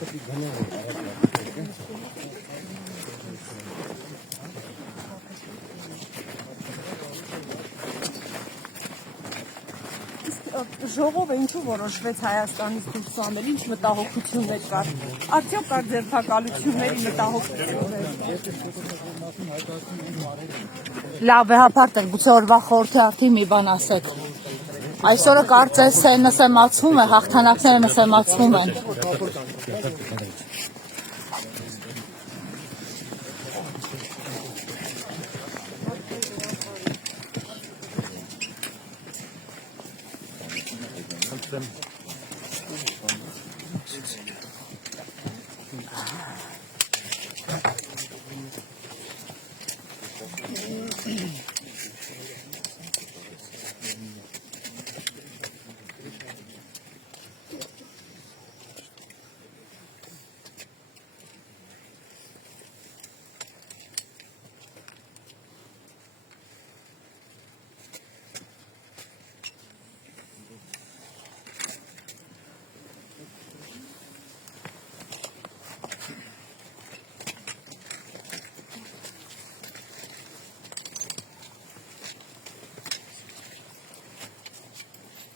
Ժողովը ինչու որոշվեց Հայաստանից դուրս անել, ինչ մտահոգություններ կար, արդյոք կար ձերբակալությունների մտահոգություններ։ Լավ է, հապարտ եք, գուցե օրվա խորհրդի արդի մի բան ասեք։ Այսօրը կարծես նսեմացվում է, հաղթանակները նսեմացվում են։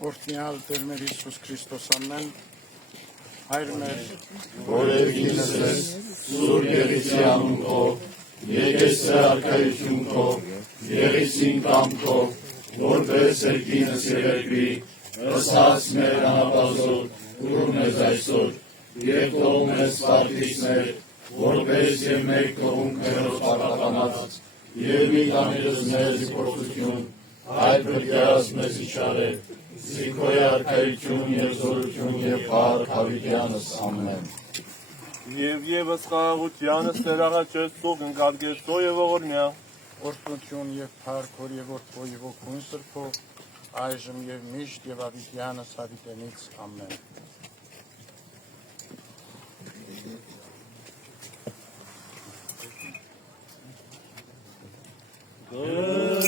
Օրհնյալ Տեր մեր Հիսուս Քրիստոս ամեն, Հայր մեր, որ երկինս ես, սուր Եղիսի անուն քո, եկես արքայություն քո, Եղիսին կամ քո, որպես երկինս երևի, ըսած մեր անապազոտ, ուրում ես այսօր, և թող մեզ պարտիցներ, որպես և մեկ թողունք մերոս պարտականած, և մի տաներս մեզ իպորտություն, այլ բրգյաս մեզ իչար է, Զիքոյ արքայություն և զորություն և փառք հավիտյանս ամեն։ Եվ ևս խաղաղությանս ներաղաչես թող ընկարգեցո և ողորմյա։ Օրհնություն և փառք Հոր և Որդու և Հոգուն Սրբով, այժմ և միշտ և հավիտյանս հավիտենից ամեն։ Եվ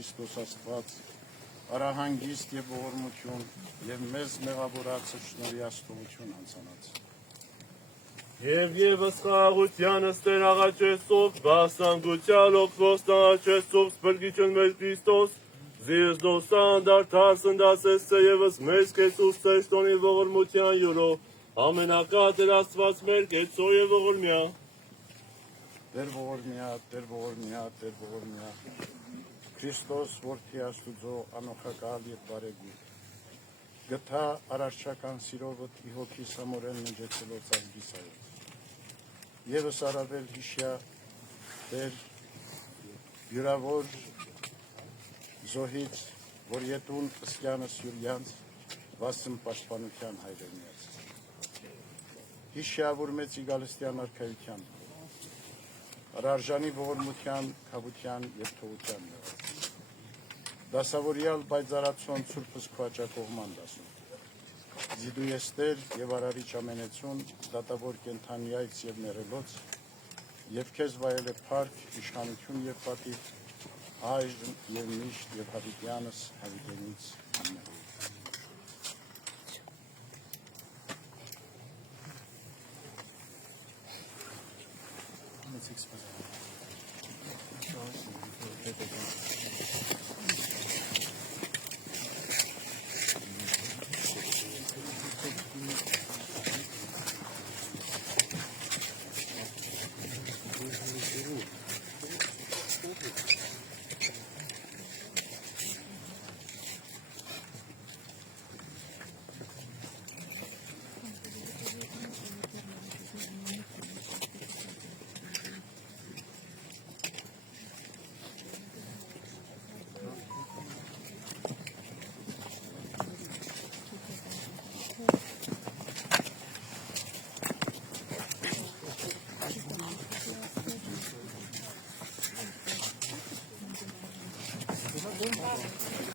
Քրիստոս Աստված, արահանգիստ եւ ողորմություն եւ մեզ մեղավորացը շնորհի աստուծություն անցանած։ Եվ ևս խաղաղությանս Տեր աղաչեսով, բասանգությալով ոստանաչեսով, սպրգիչն մեր Քրիստոս, զիրզդոսան դարդար սնդասեսը ևս մեզ կեցուս ծեշտոնի ողորմության յուրո, ամենակատեր Աստված մեր կեցո եւ ողորմյա։ Տեր ողորմյա, Տեր ողորմյա, Տեր ողորմյա, Քրիստոս որդի Աստուծո անօխակալ եւ բարեգույն։ Գթա արարչական սիրովդ ի հոգի սամորեն նջեցելով ազգիսայով։ Եվս արավել հիշյա Տեր յուրավոր զոհից, որ ետուն ըսկյանս յուրյանց վասն պաշտպանության հայրենիած։ Հիշյա, որ մեծ իգալստյան արքայության, արարժանի ողորմության, քավության և թողության նեղած։ Դասավորյալ բայձարացոն ցուրպս քոաճակողման դասում։ Զիդու եստեր և արարիչ ամենեցուն, դատավոր կենթանյայց և մերելոց, և քեզ վայել է պարկ, իշխանություն և պատիվ, այժմ և միշտ և հավիտյանս հավիտենից ամեն։